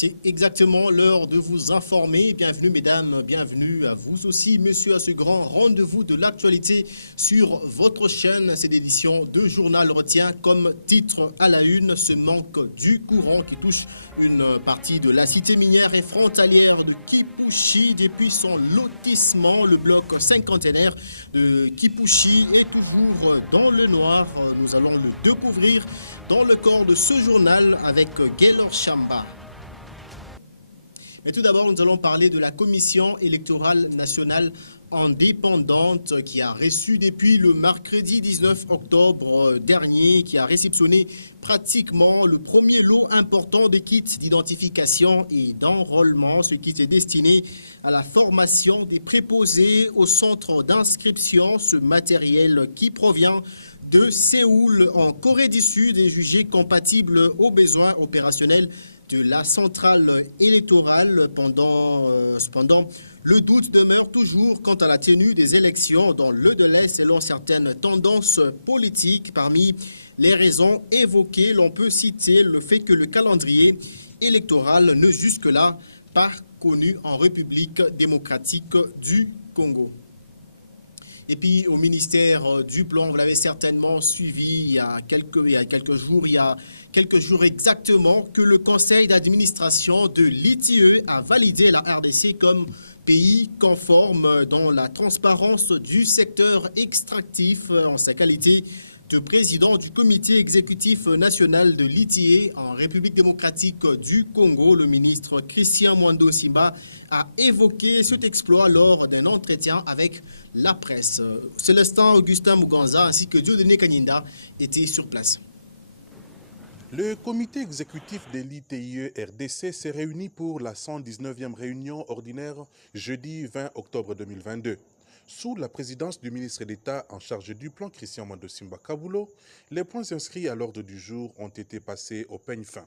C'est exactement l'heure de vous informer. Bienvenue mesdames, bienvenue à vous aussi messieurs à ce grand rendez-vous de l'actualité sur votre chaîne. Cette édition de journal retient comme titre à la une ce manque du courant qui touche une partie de la cité minière et frontalière de Kipushi. Depuis son lotissement, le bloc cinquantenaire de Kipushi est toujours dans le noir. Nous allons le découvrir dans le corps de ce journal avec Gaylor Chamba. Mais tout d'abord, nous allons parler de la Commission électorale nationale indépendante qui a reçu depuis le mercredi 19 octobre dernier, qui a réceptionné pratiquement le premier lot important de kits d'identification et d'enrôlement. Ce kit est destiné à la formation des préposés au centre d'inscription. Ce matériel qui provient de Séoul en Corée du Sud est jugé compatible aux besoins opérationnels de la centrale électorale. Cependant, le doute demeure toujours quant à la tenue des élections dans le délai selon certaines tendances politiques. Parmi les raisons évoquées, l'on peut citer le fait que le calendrier électoral ne jusque-là pas connu en République démocratique du Congo. Et puis au ministère du Plan, vous l'avez certainement suivi il y a quelques jours exactement, que le conseil d'administration de l'ITIE a validé la RDC comme pays conforme dans la transparence du secteur extractif en sa qualité de président du comité exécutif national de l'ITIE en République démocratique du Congo. Le ministre Christian Mwando Simba a évoqué cet exploit lors d'un entretien avec la presse. Célestin Augustin Muganza ainsi que Dieudonné Kanyinda étaient sur place. Le comité exécutif de l'ITIE RDC s'est réuni pour la 119e réunion ordinaire jeudi 20 octobre 2022. Sous la présidence du ministre d'État en charge du plan Christian Mwando Simba Kabulo, les points inscrits à l'ordre du jour ont été passés au peigne fin.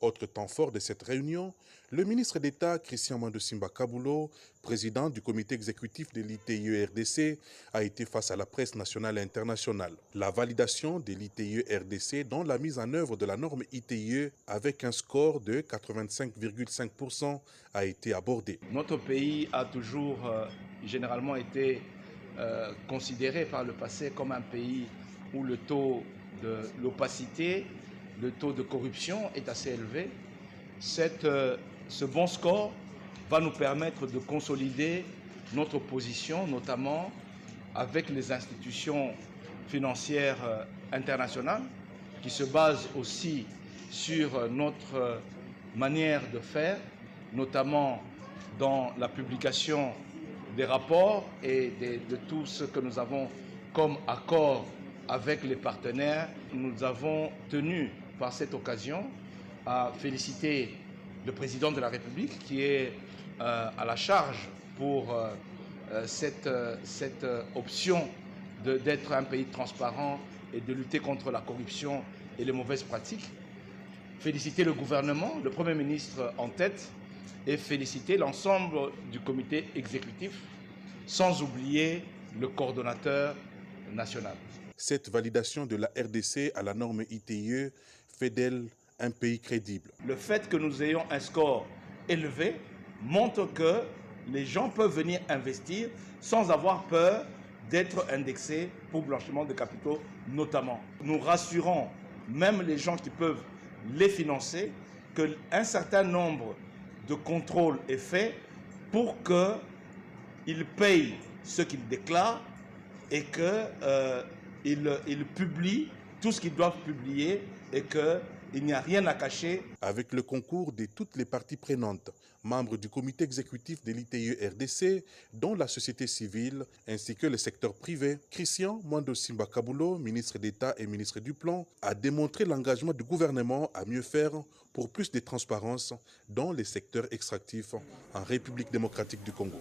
Autre temps fort de cette réunion, le ministre d'État Christian Mwando Simba Kabulo, président du comité exécutif de l'ITIE RDC, a été face à la presse nationale et internationale. La validation de l'ITIE RDC dans la mise en œuvre de la norme ITIE avec un score de 85,5% a été abordée. Notre pays a toujours généralement été considéré par le passé comme un pays où le taux de l'opacité, le taux de corruption est assez élevé. Ce bon score va nous permettre de consolider notre position, notamment avec les institutions financières internationales, qui se basent aussi sur notre manière de faire, notamment dans la publication des rapports et de tout ce que nous avons comme accord avec les partenaires. Nous avons tenu par cette occasion à féliciter le président de la République qui est à la charge pour cette option d'être un pays transparent et de lutter contre la corruption et les mauvaises pratiques. Féliciter le gouvernement, le Premier ministre en tête, et féliciter l'ensemble du comité exécutif, sans oublier le coordonnateur national. Cette validation de la RDC à la norme ITIE fait d'elle un pays crédible. Le fait que nous ayons un score élevé montre que les gens peuvent venir investir sans avoir peur d'être indexés pour blanchiment de capitaux notamment. Nous rassurons même les gens qui peuvent les financer qu'un certain nombre de contrôles est fait pour qu'ils payent ce qu'ils déclarent et qu'ils publient tout ce qu'ils doivent publier et qu'il n'y a rien à cacher. Avec le concours de toutes les parties prenantes, membres du comité exécutif de l'ITIE RDC, dont la société civile ainsi que le secteur privé, Christian Mwando Simba Kabulo, ministre d'État et ministre du Plan, a démontré l'engagement du gouvernement à mieux faire pour plus de transparence dans les secteurs extractifs en République démocratique du Congo.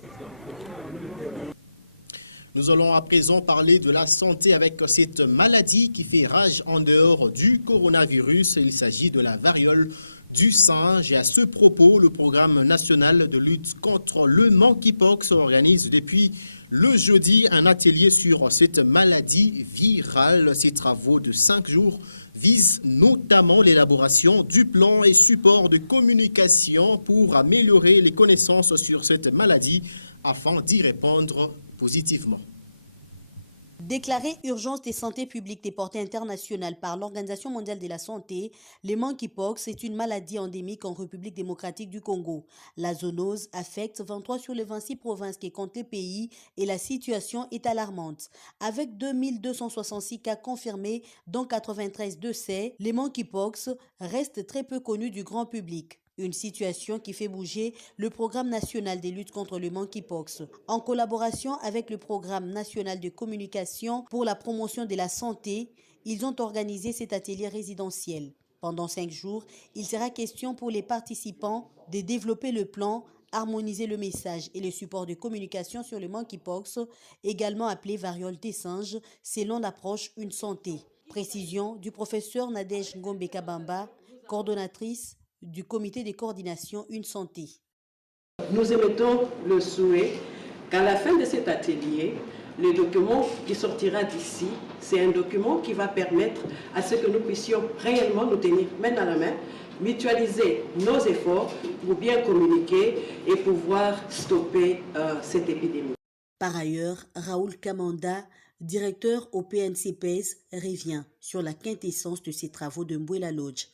Nous allons à présent parler de la santé avec cette maladie qui fait rage en dehors du coronavirus. Il s'agit de la variole du singe. Et à ce propos, le programme national de lutte contre le monkeypox organise depuis le jeudi un atelier sur cette maladie virale. Ces travaux de 5 jours visent notamment l'élaboration du plan et support de communication pour améliorer les connaissances sur cette maladie afin d'y répondre positivement. Déclaré urgence de santé publique des portées internationales par l'Organisation mondiale de la santé, le monkeypox est une maladie endémique en République démocratique du Congo. La zoonose affecte 23 sur les 26 provinces qui comptent le pays et la situation est alarmante. Avec 2266 cas confirmés, dont 93 décès, le monkeypox reste très peu connu du grand public. Une situation qui fait bouger le programme national de lutte contre le monkeypox. En collaboration avec le programme national de communication pour la promotion de la santé, ils ont organisé cet atelier résidentiel. Pendant 5 jours, il sera question pour les participants de développer le plan, harmoniser le message et le support de communication sur le monkeypox, également appelé variole des singes, selon l'approche Une santé. Précision du professeur Nadège Ngombe Kabamba, coordonnatrice du comité de coordination Une santé. Nous émettons le souhait qu'à la fin de cet atelier, le document qui sortira d'ici, c'est un document qui va permettre à ce que nous puissions réellement nous tenir main dans la main, mutualiser nos efforts pour bien communiquer et pouvoir stopper cette épidémie. Par ailleurs, Raoul Kamanda, directeur au PNCPS, revient sur la quintessence de ces travaux de Mbouela Lodge.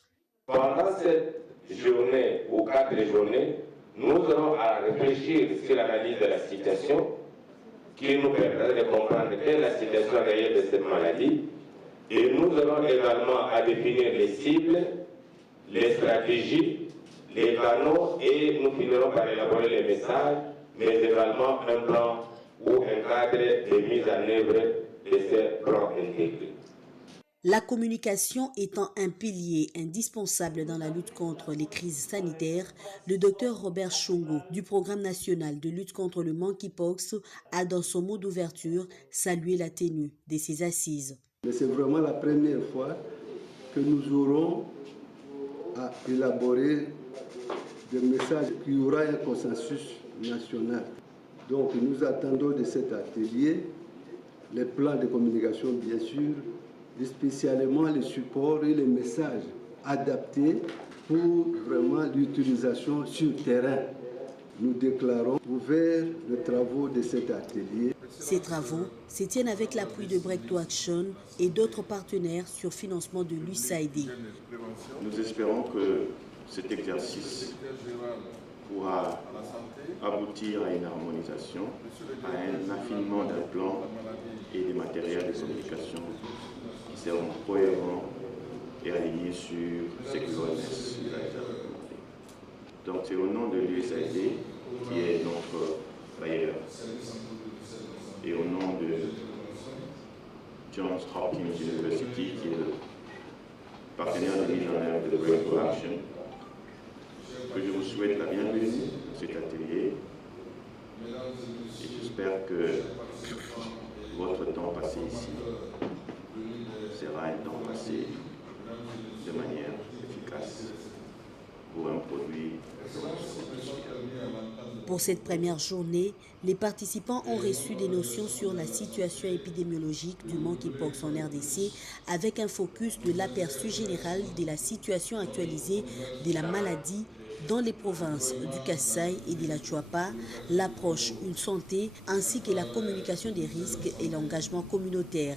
Pendant cette journée ou 4 journées, nous aurons à réfléchir sur l'analyse de la situation qui nous permettra de comprendre quelle est la situation réelle de cette maladie. Et nous aurons également à définir les cibles, les stratégies, les canaux et nous finirons par élaborer les messages, mais également un plan ou un cadre de mise en œuvre de ces plans intégrés. La communication étant un pilier indispensable dans la lutte contre les crises sanitaires, le docteur Robert Chongo du Programme national de lutte contre le monkeypox a dans son mot d'ouverture salué la tenue de ces assises. C'est vraiment la première fois que nous aurons à élaborer des messages, qu'il y aura un consensus national. Donc nous attendons de cet atelier les plans de communication bien sûr, spécialement les supports et les messages adaptés pour vraiment l'utilisation sur terrain. Nous déclarons ouverts les travaux de cet atelier. Ces travaux se tiennent avec l'appui de Breakthrough Action et d'autres partenaires sur financement de l'USAID. Nous espérons que cet exercice pourra aboutir à une harmonisation, à un affinement d'un plan et des matériels de communication qui seront cohérents et alignés sur ce que l'OMS a déjà recommandé. Donc c'est au nom de l'USAID, qui est notre bailleur, et au nom de Johns Hopkins University, qui est le partenaire de mise en œuvre de Breakthrough Action, que je vous souhaite la bienvenue à cet atelier. Et j'espère que votre temps passé ici sera un temps passé de manière efficace pour un produit dont nous serons tous fiers. Pour cette première journée, les participants ont reçu des notions sur la situation épidémiologique du monkeypox en RDC avec un focus de l'aperçu général de la situation actualisée de la maladie dans les provinces du Kasaï et de la Chuapa, l'approche Une santé ainsi que la communication des risques et l'engagement communautaire.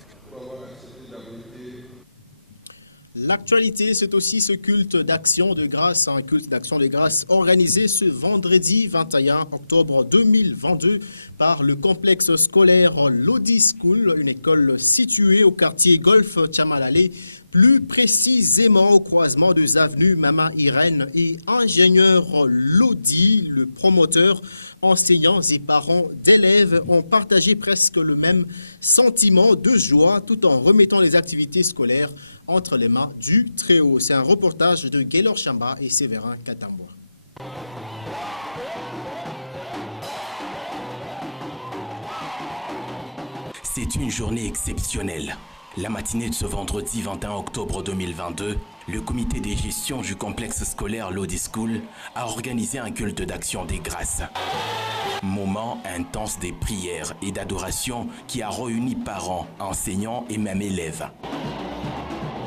L'actualité, c'est aussi ce culte d'action de grâce, un culte d'action de grâce organisé ce vendredi 21 octobre 2022 par le complexe scolaire Lodi School, une école située au quartier Golf Tchamalale, plus précisément au croisement des avenues Mama Irène et ingénieur Lodi. Le promoteur, enseignants et parents d'élèves ont partagé presque le même sentiment de joie tout en remettant les activités scolaires entre les mains du Très-Haut. C'est un reportage de Gaylor Chamba et Séverin Katamboa. C'est une journée exceptionnelle. La matinée de ce vendredi 21 octobre 2022, le comité de gestion du complexe scolaire Lodi School a organisé un culte d'action des grâces. Moment intense des prières et d'adoration qui a réuni parents, enseignants et même élèves.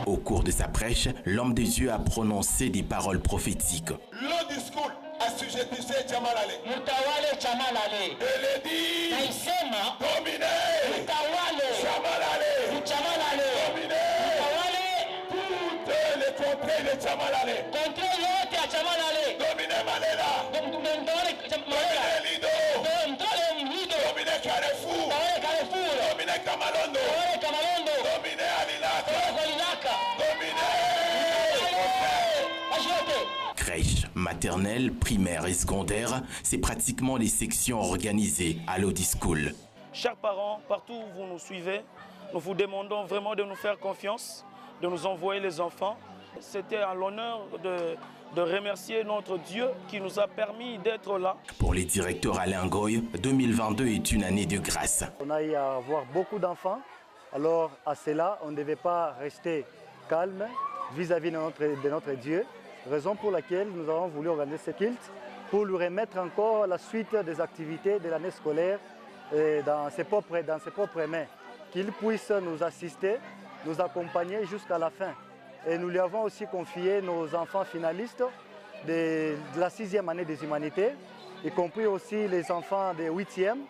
Au cours de sa prêche, l'homme des yeux a prononcé des paroles prophétiques. Lodi School assujettissait Chamalale. Mutawale Chamalale. Elle dit Naisema dominé. Mutawale Chamalale. Chamalale. Dominé. Mutawale toutes les contrées de Chamalale. contre yote ya Chamalale. Dominé Malela. Dominé Dominé Lido. Dominé Carrefour. Dominé Camalondo. Dominé Alilaka. Dominé. Crèche, maternelle, primaire et secondaire, c'est pratiquement les sections organisées à Lodi School. Chers parents, partout où vous nous suivez, nous vous demandons vraiment de nous faire confiance, de nous envoyer les enfants. C'était à l'honneur de remercier notre Dieu qui nous a permis d'être là. Pour les directeurs Alain Goy, 2022 est une année de grâce. On a eu à avoir beaucoup d'enfants, alors à cela, on ne devait pas rester calme vis-à-vis de notre Dieu. Raison pour laquelle nous avons voulu organiser ce culte pour lui remettre encore la suite des activités de l'année scolaire dans ses propres mains, qu'il puisse nous assister, nous accompagner jusqu'à la fin. Et nous lui avons aussi confié nos enfants finalistes de la 6e année des humanités, y compris aussi les enfants de 8e,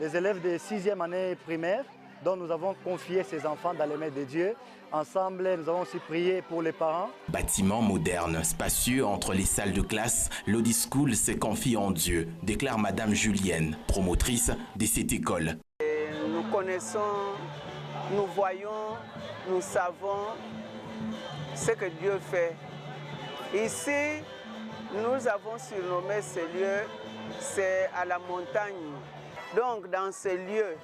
les élèves de 6e année primaire, dont nous avons confié ces enfants dans les mains de Dieu. Ensemble, nous avons aussi prié pour les parents. Bâtiment moderne, spacieux entre les salles de classe, Lodi School s'est confié en Dieu, déclare Madame Julienne, promotrice de cette école. Nous connaissons, nous voyons, nous savons ce que Dieu fait. Ici, nous avons surnommé ce lieu, c'est à la montagne. Donc, dans ce lieu,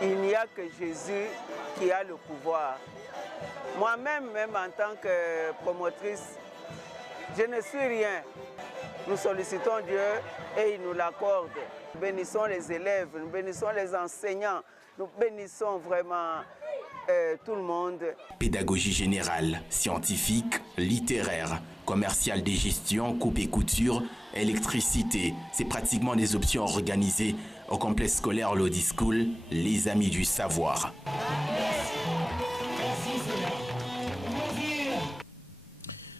il n'y a que Jésus qui a le pouvoir. Moi-même, même en tant que promotrice, je ne suis rien. Nous sollicitons Dieu et il nous l'accorde. Nous bénissons les élèves, nous bénissons les enseignants, nous bénissons vraiment tout le monde. Pédagogie générale, scientifique, littéraire, commerciale des gestions, coupe et couture, électricité, c'est pratiquement des options organisées au complexe scolaire Lodi School, les amis du savoir.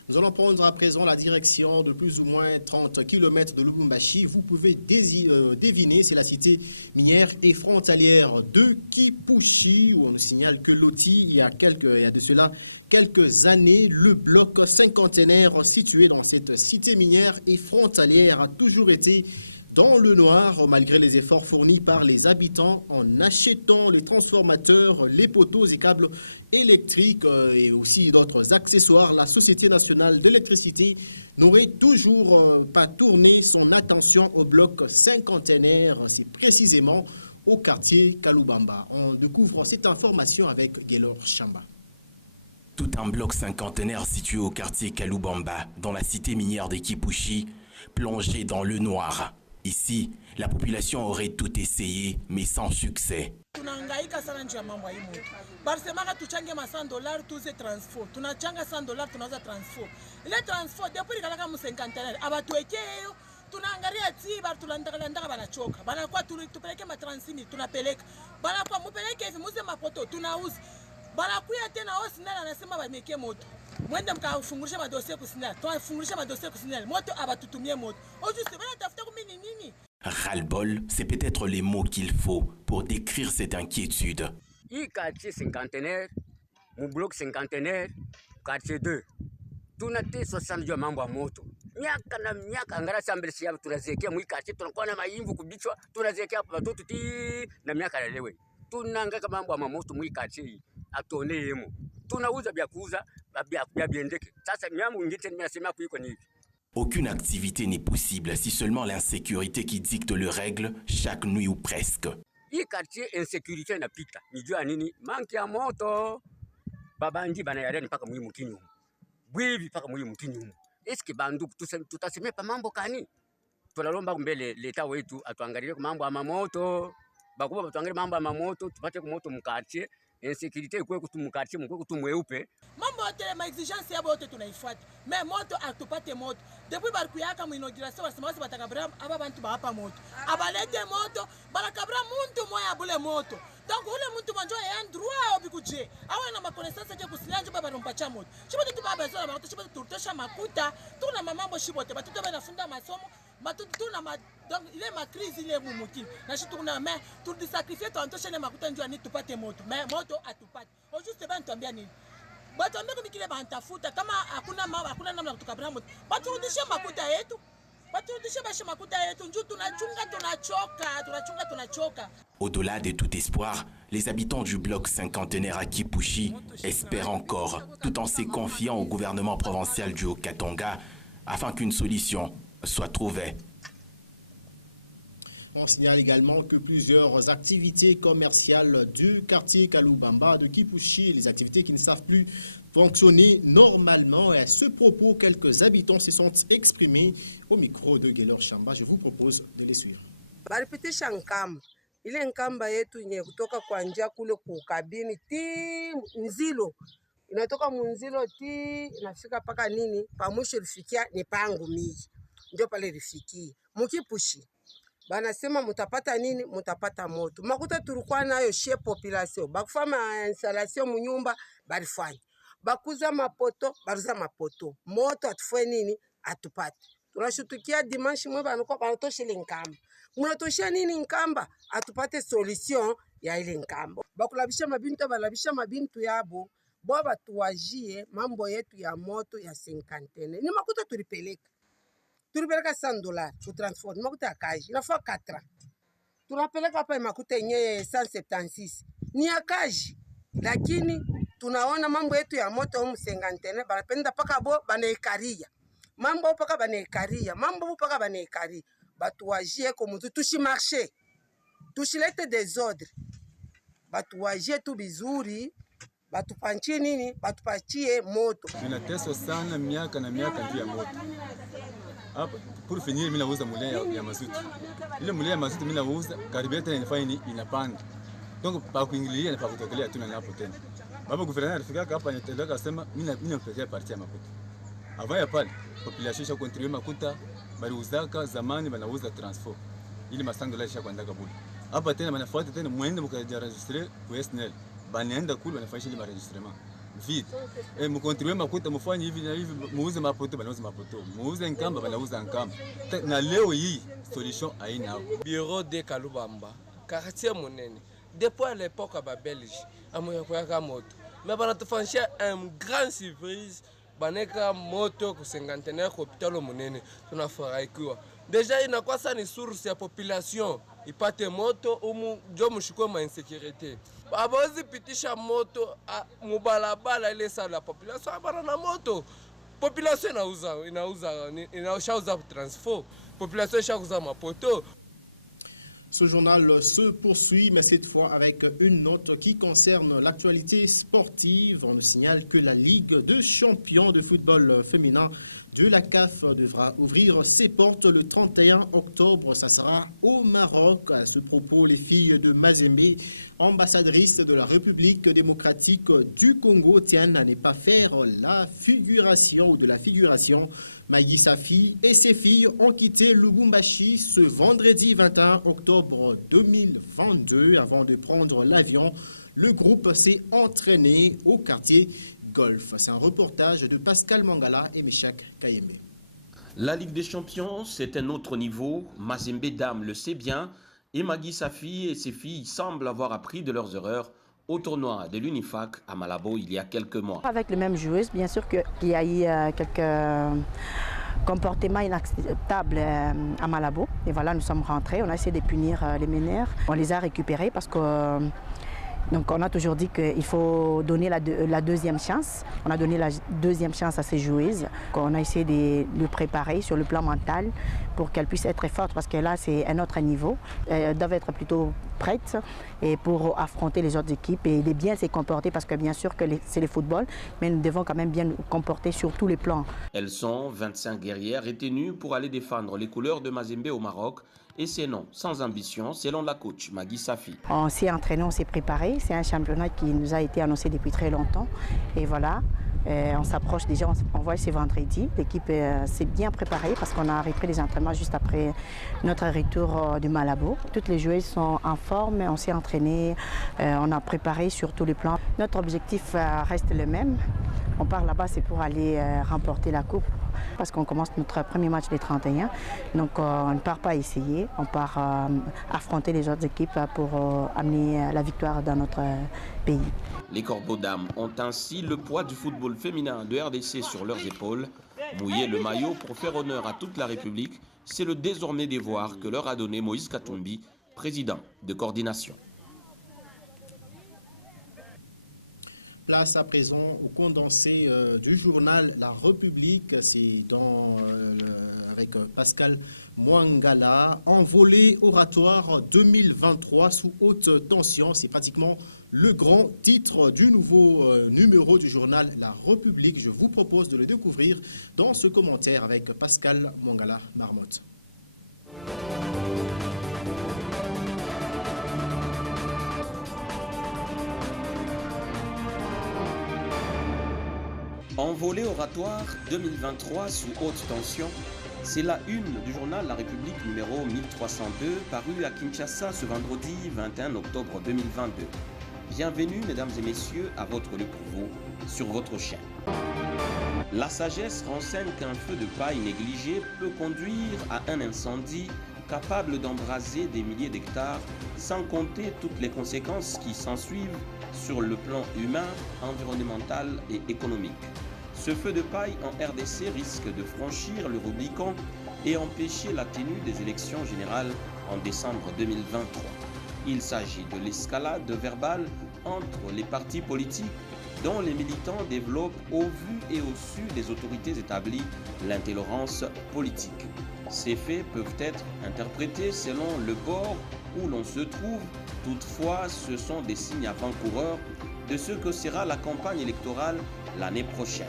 Nous allons prendre à présent la direction de plus ou moins 30 km de Lubumbashi. Vous pouvez deviner, c'est la cité minière et frontalière de Kipushi, où on nous signale que Loti, il y a de cela quelques années, le bloc cinquantenaire situé dans cette cité minière et frontalière a toujours été dans le noir, malgré les efforts fournis par les habitants en achetant les transformateurs, les poteaux et câbles électriques et aussi d'autres accessoires. La Société nationale d'électricité n'aurait toujours pas tourné son attention au bloc cinquantenaire, c'est précisément au quartier Kalubamba. On découvre cette information avec Gaylor Chamba. Tout un bloc cinquantenaire situé au quartier Kalubamba, dans la cité minière de Kipushi, plongé dans le noir. Ici, la population aurait tout essayé, mais sans succès. Tunahangaika sana nje ya mambo ya moto. Balisemaka tuchange ma $100 tuze transport. Tunachanga $100 tunauza transport. Ile transport depuis kalaka mu 50 abatuwekeyo tunaangalia tiba tulandaka banachoka. Banakuwa tupeleke ma 30 tunapeleka. Banakuwa mupeleke hivi muze mapoto tunauza. Banakuya tena osinala anasema bameke moto. Mwende mkafungulisha madossier kusinala. Tuafungulisha madossier kusinala. Moto abatutumie moto. Ojusi bana tafuta kumini nini? Ras-le-bol, c'est peut-être les mots qu'il faut pour décrire cette inquiétude. Hii quartier cinquantenaire, mu bloc cinquantenaire, quartier 2. Tunateswa sana juu mambo ya moto. Miaka na miaka angara sambele siya tunazekea mu quartier tunakuwa na maimvu kubichwa, tunazekea hapa watoto ti na miaka ya lewe. Tunangaka mambo ya moto mu quartier hii. Atone yemo. Tunauza bya kuuza, bya biendeke. Sasa miamu ngite nimesema kuiko ni hivi. Aucune activité n'est possible si seulement l'insécurité qui dicte les règles chaque nuit ou presque. Hii quartier insécurité inapita. Nijua nini? Manki ya moto. Babandi banayareni paka mwi mkinyu. Bwivi paka mwi mkinyu. Eske bandu tutasemea pa mambo kani? Tunalomba mbele leta wetu atuangalie mambo ya mamoto. bakuba batwangire mambo ya mamoto tupate kumoto mkartie insécurité ikuwe kutu mkartie mkuwe kutu mweupe. Mambo yote ma exigence yabo yote tunaifuata. Mais moto atupate moto. Depuis barikuyaka mu inauguration wasema wasi batakabra aba bantu bahapa moto. Abalete moto, barakabra muntu moya bule moto. Donc ule muntu manjo ya droit obikuje. Awe na makonaissance ke kusilanja baba rompacha moto. Chibote tubaba zola moto, chibote turtosha makuta, tuna mamambo chibote, batuto banafunda masomo. Donc il est ma crise, il est mumukini. Na shi tuna mais tu sacrifier to antosha le makuta njua ni tupate moto. Mais moto atupate. Au juste ben tuambia nini? Batu ambia kumikile bantafuta kama hakuna namna kutukabra moto. Baturudishe makuta yetu. Baturudishe bashi makuta yetu njoo tunachoka. Au-delà de tout espoir, les habitants du bloc cinquantenaire à Kipushi espèrent encore, tout en se confiant au gouvernement provincial du Haut-Katanga, afin qu'une solution soit trouvée. On signale également que plusieurs activités commerciales du quartier Kalubamba de Kipushi, les activités qui ne savent plus fonctionner normalement. Et à ce propos, quelques habitants se sont exprimés au micro de Gaylor Chamba. Je vous propose de les suivre. Ile nkamba yetu nye kutoka kwa njia kule kukabini ti nzilo inatoka munzilo ti inafika paka nini pa mwisho lifikia ni pangu miji ndio pale lifikia Mukipushi banasema mutapata nini mutapata moto makuta tulikuwa nayo chez population bakufama installation munyumba balifanya bakuza mapoto baruza mapoto moto atufue nini atupate tunashutukia dimanche mwe banako banatoshele nkamba munatoshia nini nkamba atupate solution ya ile nkamba bakulabisha mabintu balabisha mabintu yabo bo batuwajie mambo yetu ya moto ya 50 ni makuta tulipeleka $100 pour transport makuta ya kaji inafaa 4 tunapeleka hapa makuta yenyewe 176 ni ya kaji lakini tunaona mambo yetu ya moto humu 50 banapenda paka bo banaikaria mambo paka banaikaria mambo paka banaikaria batuwajie ko mutu tushimarche tushilete desordre batuwajie tu bizuri batupanchie nini batupatie moto tunateswa sana miaka na miaka juu ya moto hapa pour finir mimi nauza mulea ya mazuti ile mulea ya mazuti mimi nauza karibia tena inafanya ni inapanda donc pa kuingilia na pa kutokelea tuna napo tena baba gouvernement alifika hapa anataka sema mimi nampelekea parti ya makuta avaya pale population sha contribuer makuta bali uzaka zamani banauza transport ili masando la sha kwenda kabuli hapa tena banafuata tena muende mkajiregistrer ku SNL banaenda kule banafanya ile enregistrement vite mkontribuer makuta mfanye hivi na hivi muuze mapoto banauza mapoto muuze nkamba banauza nkamba na leo hii solution haina hapo bureau de Kalubamba quartier monene depuis à l'époque à Belge amoya kwa moto mais banatufanyia un grand surprise baneka moto ku cinquantenaire hôpital monene tunafurahi kwa déjà inakuwa sana ni source ya population ipate moto umu jo mushiko ma insécurité abazi pitisha moto mubalabala ile sana population abana na moto population inauza transport population inauza mapoto. Ce journal se poursuit, mais cette fois avec une note qui concerne l'actualité sportive. On nous signale que la Ligue de champions de football féminin de la CAF devra ouvrir ses portes le 31 octobre. Ça sera au Maroc. À ce propos, les filles de Mazembe, ambassadrices de la République démocratique du Congo, tiennent à ne pas faire la figuration ou de la figuration. Magui Safi et ses filles ont quitté Lubumbashi ce vendredi 21 octobre 2022. Avant de prendre l'avion, le groupe s'est entraîné au quartier Golf. C'est un reportage de Pascal Mangala et Meshak Kayembe. La Ligue des Champions, c'est un autre niveau. Mazembe Dame le sait bien. Et Magui Safi et ses filles semblent avoir appris de leurs erreurs au tournoi de l'Unifac à Malabo il y a quelques mois. Avec les mêmes joueuses, bien sûr qu'il y a eu quelques comportements inacceptables à Malabo. Et voilà, nous sommes rentrés, on a essayé de punir les meneurs. On les a récupérés parce que donc on a toujours dit qu'il faut donner la deuxième chance. On a donné la deuxième chance à ces joueuses. On a essayé de les préparer sur le plan mental pour qu'elles puissent être fortes parce que là c'est un autre niveau. Elles doivent être plutôt prêtes et pour affronter les autres équipes et de bien se comporter parce que bien sûr que c'est le football, mais nous devons quand même bien nous comporter sur tous les plans. Elles sont 25 guerrières retenues pour aller défendre les couleurs de Mazembe au Maroc et c'est non sans ambition selon la coach Maggie Safi. On s'est entraîné, on s'est préparé. C'est un championnat qui nous a été annoncé depuis très longtemps. Et voilà, on s'approche déjà, on voit ce vendredi. L'équipe s'est bien préparée parce qu'on a repris les entraînements juste après notre retour du Malabo. Toutes les joueuses sont en forme, on s'est entraîné, on a préparé sur tous les plans. Notre objectif reste le même. On part là-bas, c'est pour aller remporter la coupe parce qu'on commence notre premier match des 31. Donc on ne part pas essayer, on part affronter les autres équipes pour amener la victoire dans notre pays. Les Corbeaux d'Âme ont ainsi le poids du football féminin de RDC sur leurs épaules. Mouiller le maillot pour faire honneur à toute la République, c'est le désormais devoir que leur a donné Moïse Katumbi, président de coordination. Place à présent au condensé du journal La République. C'est avec Pascal Mwangala. Envolée oratoire 2023 sous haute tension. C'est pratiquement le grand titre du nouveau numéro du journal La République. Je vous propose de le découvrir dans ce commentaire avec Pascal Mwangala Marmotte. Envolée oratoire 2023 sous haute tension, c'est la une du journal La République numéro 1302 paru à Kinshasa ce vendredi 21 octobre 2022. Bienvenue mesdames et messieurs à votre lieu pour vous sur votre chaîne. La sagesse renseigne qu'un feu de paille négligé peut conduire à un incendie capable d'embraser des milliers d'hectares sans compter toutes les conséquences qui s'ensuivent sur le plan humain, environnemental et économique. Ce feu de paille en RDC risque de franchir le Rubicon et empêcher la tenue des élections générales en décembre 2023. Il s'agit de l'escalade verbale entre les partis politiques dont les militants développent au vu et au su des autorités établies l'intolérance politique. Ces faits peuvent être interprétés selon le bord où l'on se trouve. Toutefois, ce sont des signes avant-coureurs de ce que sera la campagne électorale l'année prochaine.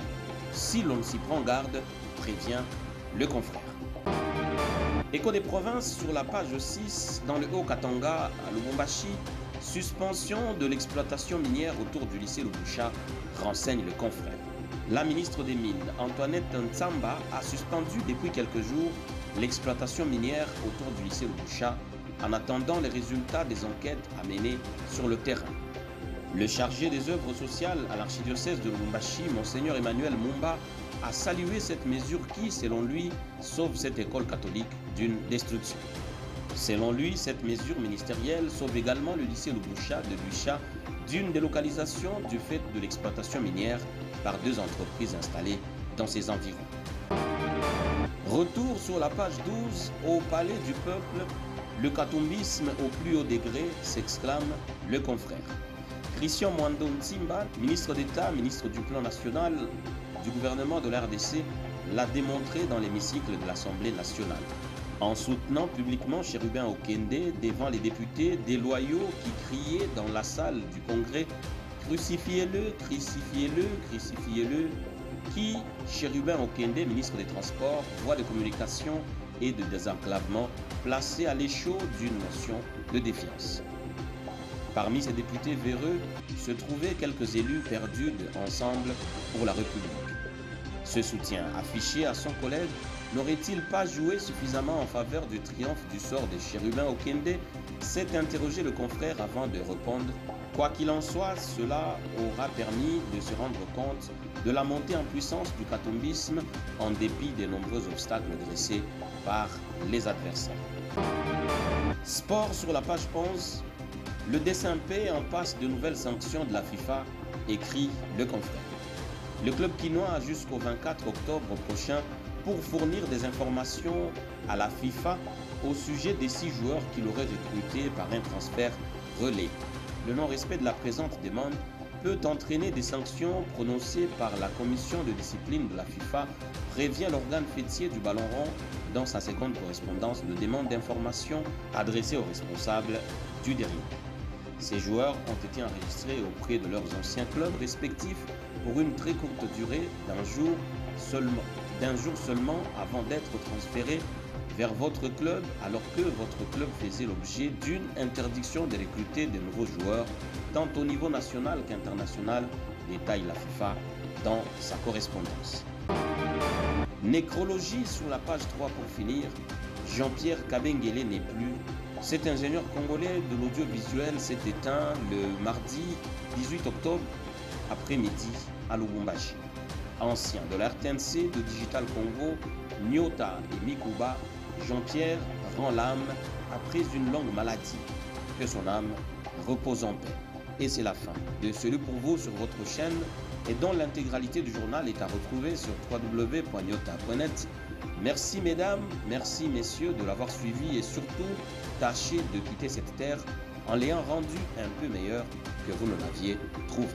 Si l'on s'y prend garde, prévient le confrère. Écho des provinces sur la page 6, dans le Haut-Katanga, à Lubumbashi, suspension de l'exploitation minière autour du lycée Lubusha, renseigne le confrère. La ministre des Mines, Antoinette Ntsamba, a suspendu depuis quelques jours l'exploitation minière autour du lycée Lubusha en attendant les résultats des enquêtes à mener sur le terrain. Le chargé des œuvres sociales à l'archidiocèse de Lubumbashi, Monseigneur Emmanuel Mumba, a salué cette mesure qui, selon lui, sauve cette école catholique d'une destruction. Selon lui, cette mesure ministérielle sauve également le lycée Lubusha de Lucha d'une délocalisation du fait de l'exploitation minière par deux entreprises installées dans ses environs. Retour sur la page 12, au Palais du Peuple, le katumbisme au plus haut degré, s'exclame le confrère. Christian Mwando Ntimba, ministre d'État, ministre du Plan national du gouvernement de l'RDC, l'a démontré dans l'hémicycle de l'Assemblée nationale. En soutenant publiquement Chérubin Okende devant les députés déloyaux qui criaient dans la salle du Congrès « Crucifiez-le, crucifiez-le, crucifiez-le », qui, Chérubin Okende, ministre des Transports, voie de communication et de désenclavement, placé à l'échaud d'une motion de défiance. Parmi ces députés véreux se trouvaient quelques élus perdus de Ensemble pour la République. Ce soutien affiché à son collègue n'aurait-il pas joué suffisamment en faveur du triomphe du sort de Chérubin Okende? S'est interrogé le confrère avant de répondre. Quoi qu'il en soit, cela aura permis de se rendre compte de la montée en puissance du katumbisme en dépit des nombreux obstacles dressés par les adversaires. Sport sur la page 11. Le DSMP en passe de nouvelles sanctions de la FIFA, écrit le confrère. Le club quinois a jusqu'au 24 octobre prochain pour fournir des informations à la FIFA au sujet des 6 joueurs qu'il aurait recrutés par un transfert relais. Le non-respect de la présente demande peut entraîner des sanctions prononcées par la commission de discipline de la FIFA, prévient l'organe fêtier du ballon rond dans sa seconde correspondance de demande d'information adressée aux responsables du dérivé. Ces joueurs ont été enregistrés auprès de leurs anciens clubs respectifs pour une très courte durée d'un jour seulement avant d'être transférés vers votre club alors que votre club faisait l'objet d'une interdiction de recruter de nouveaux joueurs, tant au niveau national qu'international, détaille la FIFA dans sa correspondance. Nécrologie sur la page 3 pour finir, Jean-Pierre Kabengele n'est plus. Cet ingénieur congolais de l'audiovisuel s'est éteint le mardi 18 octobre après-midi à Lubumbashi. Ancien de la RTNC, de Digital Congo, Nyota et Mikuba, Jean-Pierre rend l'âme après une longue maladie. Que son âme repose en paix. Et c'est la fin de Celui pour vous sur votre chaîne et dont l'intégralité du journal est à retrouver sur www.nyota.net. Merci mesdames, merci messieurs de l'avoir suivi et surtout tâchez de quitter cette terre en l'ayant rendu un peu meilleur que vous ne l'aviez trouvé.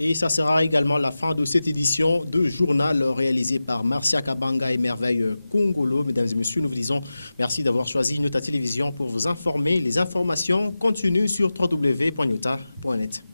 Et ça sera également la fin de cette édition de journal réalisé par Marcia Kabanga et Merveille Congolo. Mesdames et messieurs, nous vous disons merci d'avoir choisi Nyota Télévision pour vous informer. Les informations continuent sur www.nyota.net.